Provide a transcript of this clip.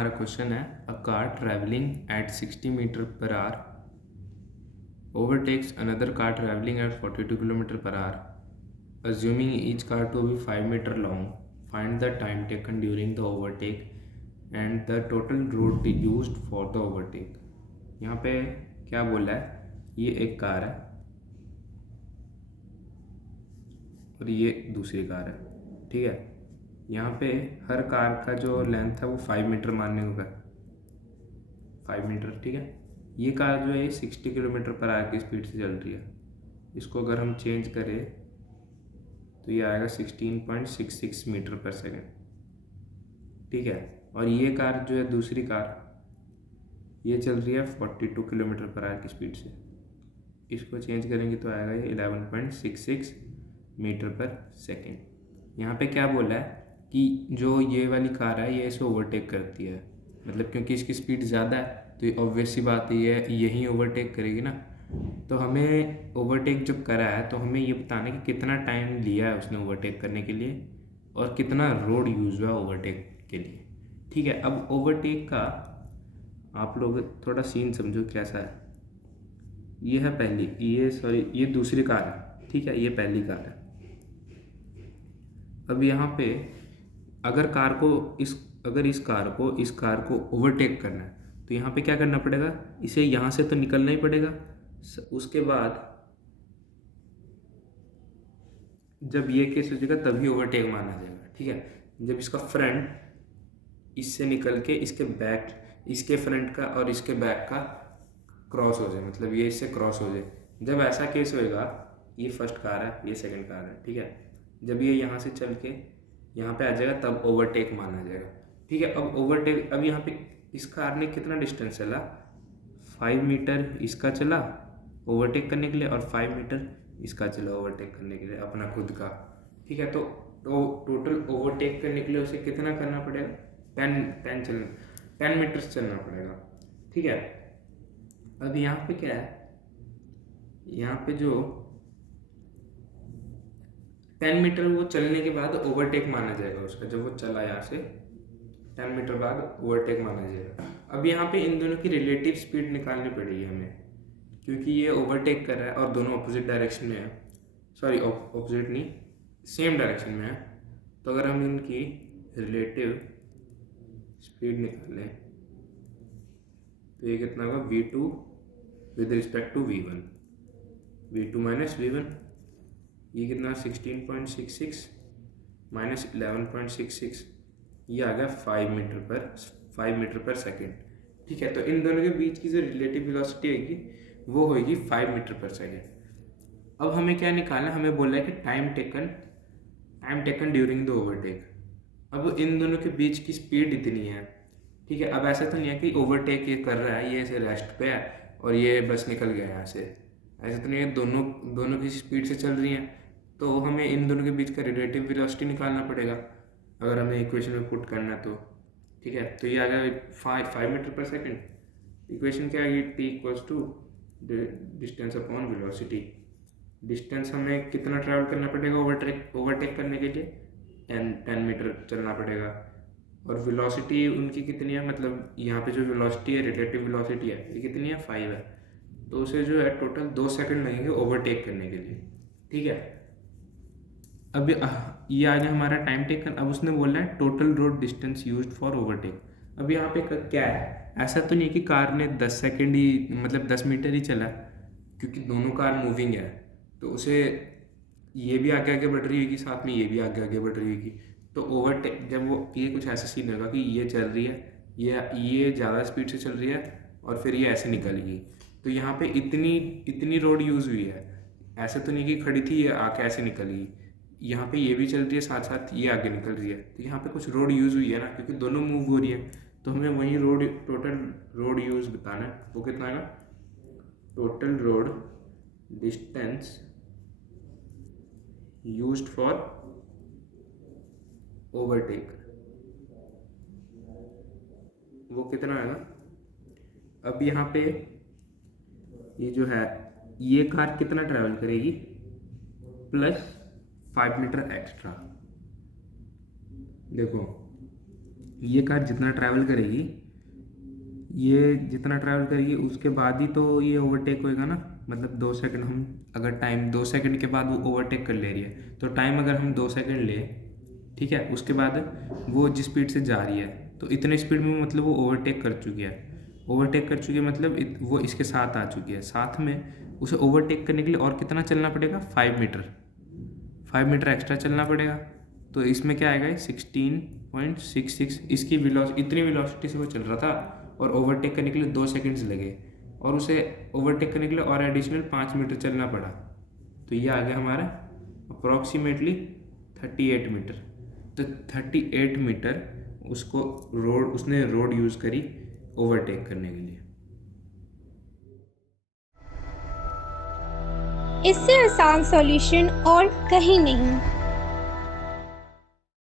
हमारा क्वेश्चन है a car travelling at 60 metre per hour overtakes another car traveling at 42 km per hour. Assuming each car to be 5 meter long, find the time taken during the overtake and the total road used for the overtake. यहाँ पे क्या बोला है, ये एक car है और ये दूसरी कार है, ठीक है। यहाँ पे हर कार का जो लेंथ है वो 5 मीटर मानने होगा, 5 मीटर, ठीक है। ये कार जो है 60 किलोमीटर पर आवर की स्पीड से चल रही है। इसको अगर हम चेंज करें तो ये आएगा 16.66 मीटर पर सेकेंड, ठीक है। और ये कार जो है दूसरी कार, ये चल रही है 42 किलोमीटर पर आवर की स्पीड से। इसको चेंज करेंगे तो आएगा ये 11.66 मीटर पर सेकेंड। यहाँ पे क्या बोला है कि जो ये वाली कार है ये इसे ओवरटेक करती है, मतलब क्योंकि इसकी स्पीड ज़्यादा है तो ये ऑब्वियस सी बात है ये यहीं ओवरटेक करेगी ना। तो हमें ओवरटेक जब करा है तो हमें ये बताना है कि कितना टाइम लिया है उसने ओवरटेक करने के लिए और कितना रोड यूज़ हुआ ओवरटेक के लिए, ठीक है। अब ओवरटेक का आप लोग थोड़ा सीन समझो कैसा है। ये है पहली, ये दूसरी कार है, ठीक है, ये पहली कार है। अब यहाँ पे अगर इस कार को ओवरटेक करना है तो यहाँ पे क्या करना पड़ेगा, इसे यहाँ से तो निकलना ही पड़ेगा। उसके बाद जब ये केस हो जाएगा तभी ओवरटेक माना जाएगा, ठीक है। जब इसका फ्रंट इससे निकल के इसके फ्रंट का और इसके बैक का क्रॉस हो जाए, मतलब ये इससे क्रॉस हो जाए, जब ऐसा केस होएगा, ये फर्स्ट कार है, ये सेकंड कार है, ठीक है। जब ये यहाँ से चल के यहाँ पे आ जाएगा तब ओवरटेक माना जाएगा, ठीक है। अब यहाँ पे इस कार ने कितना डिस्टेंस चला, 5 मीटर इसका चला ओवरटेक करने के लिए और 5 मीटर इसका चला ओवरटेक करने के लिए अपना खुद का, ठीक है। तो टोटल ओवरटेक करने के लिए उसे कितना करना पड़ेगा, 10 मीटर्स चलना पड़ेगा, ठीक है। अब यहाँ पे क्या है, यहाँ पे जो 10 मीटर वो चलने के बाद ओवरटेक माना जाएगा उसका, जब वो चला यहाँ से 10 मीटर बाद ओवरटेक माना जाएगा। अब यहाँ पे इन दोनों की रिलेटिव स्पीड निकालनी पड़ेगी हमें, क्योंकि ये ओवरटेक कर रहा है और दोनों ऑपोजिट डायरेक्शन में है, सॉरी ऑपोजिट नहीं, सेम डायरेक्शन में है। तो अगर हम इनकी रिलेटिव स्पीड निकालें तो ये कितना होगा, v2 with respect to v1, v2 minus v1, ये कितना 16.66 माइनस 11.66, ये आ गया 5 मीटर पर सेकेंड, ठीक है। तो इन दोनों के बीच की जो रिलेटिव वेलोसिटी होगी वो होगी 5 मीटर पर सेकेंड। अब हमें क्या निकालना है, हमें बोला है कि time taken during the overtake. अब इन दोनों के बीच की स्पीड इतनी है, ठीक है। अब ऐसा तो नहीं है कि ओवरटेक ये कर रहा है, ये ऐसे रेस्ट पे है और ये बस निकल गया यहाँ से, ऐसा तो नहीं है, दोनों की स्पीड से चल रही हैं। तो हमें इन दोनों के बीच का रिलेटिव वेलोसिटी निकालना पड़ेगा अगर हमें इक्वेशन में पुट करना तो, ठीक है। तो ये आ गया 5 मीटर पर सेकेंड। इक्वेशन क्या है, t equals to distance upon velocity. Distance हमें कितना ट्रैवल करना पड़ेगा ओवरटेक करने के लिए, 10 मीटर चलना पड़ेगा, और वेलोसिटी उनकी कितनी है, मतलब यहाँ पे जो वेलोसिटी है, रिलेटिव वेलोसिटी है, ये कितनी है, 5 है। तो उसे जो है टोटल 2 सेकंड लगेंगे ओवरटेक करने के लिए, ठीक है। अब ये आ गया हमारा टाइम टेकन। अब उसने बोला है total road distance used for overtake. अब यहाँ पे क्या है, ऐसा तो नहीं है कि कार ने 10 सेकंड ही, मतलब 10 मीटर ही चला, क्योंकि दोनों कार मूविंग है तो उसे ये भी आगे आगे बढ़ रही होगी, साथ में ये भी आगे आगे बढ़ रही होगी। तो ओवरटेक जब वो, ये कुछ ऐसा सीन होगा कि ये चल रही है, ये ज़्यादा स्पीड से चल रही है और फिर ये ऐसे निकलेगी, तो यहाँ पे इतनी रोड यूज़ हुई है। ऐसे तो नहीं कि खड़ी थी ये आके ऐसे निकलेगी, यहाँ पे ये भी चल रही है साथ साथ ये आगे निकल रही है, तो यहाँ पे कुछ रोड यूज़ हुई है ना, क्योंकि दोनों मूव हो रही है। तो हमें वही टोटल रोड यूज़ बताना है, वो कितना आएगा, total road distance used for overtake, वो कितना आएगा। अब यहाँ पे ये जो है, ये कार कितना ट्रैवल करेगी, प्लस 5 मीटर एक्स्ट्रा। देखो ये कार जितना ट्रैवल करेगी, ये जितना ट्रैवल करेगी उसके बाद ही तो ये ओवरटेक होएगा ना। मतलब 2 सेकंड, हम अगर टाइम 2 सेकंड के बाद वो ओवरटेक कर ले रही है, तो टाइम अगर हम 2 सेकंड ले, ठीक है, उसके बाद वो जिस स्पीड से जा रही है, तो इतने स्पीड में मतलब वो ओवरटेक कर चुकी है। ओवरटेक कर चुकी है मतलब वो इसके साथ आ चुकी है। साथ में उसे ओवरटेक करने के लिए और कितना चलना पड़ेगा, 5 मीटर, 5 मीटर एक्स्ट्रा चलना पड़ेगा। तो इसमें क्या आएगा, 16.66। इसकी इतनी वेलोसिटी से वो चल रहा था और ओवरटेक करने के लिए 2 सेकंड्स लगे, और उसे ओवरटेक करने के लिए और एडिशनल 5 मीटर चलना पड़ा। तो ये आ गया हमारा अप्रॉक्सीमेटली 38 मीटर। तो 38 मीटर उसने रोड यूज़ करी ओवरटेक करने के लिए। इससे आसान सॉल्यूशन और कहीं नहीं।